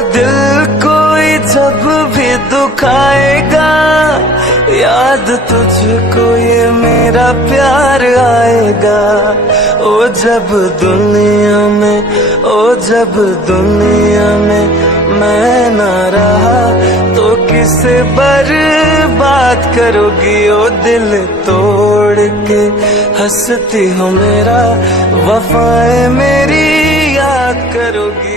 दिल कोई जब भी दुखाएगा, याद तुझको ये मेरा प्यार आएगा। ओ जब दुनिया में, ओ जब दुनिया में मैं ना रहा, तो किसे बर्बाद करोगी ओ दिल तोड़ के। हंसती हो मेरा, वफाएं मेरी याद करोगी।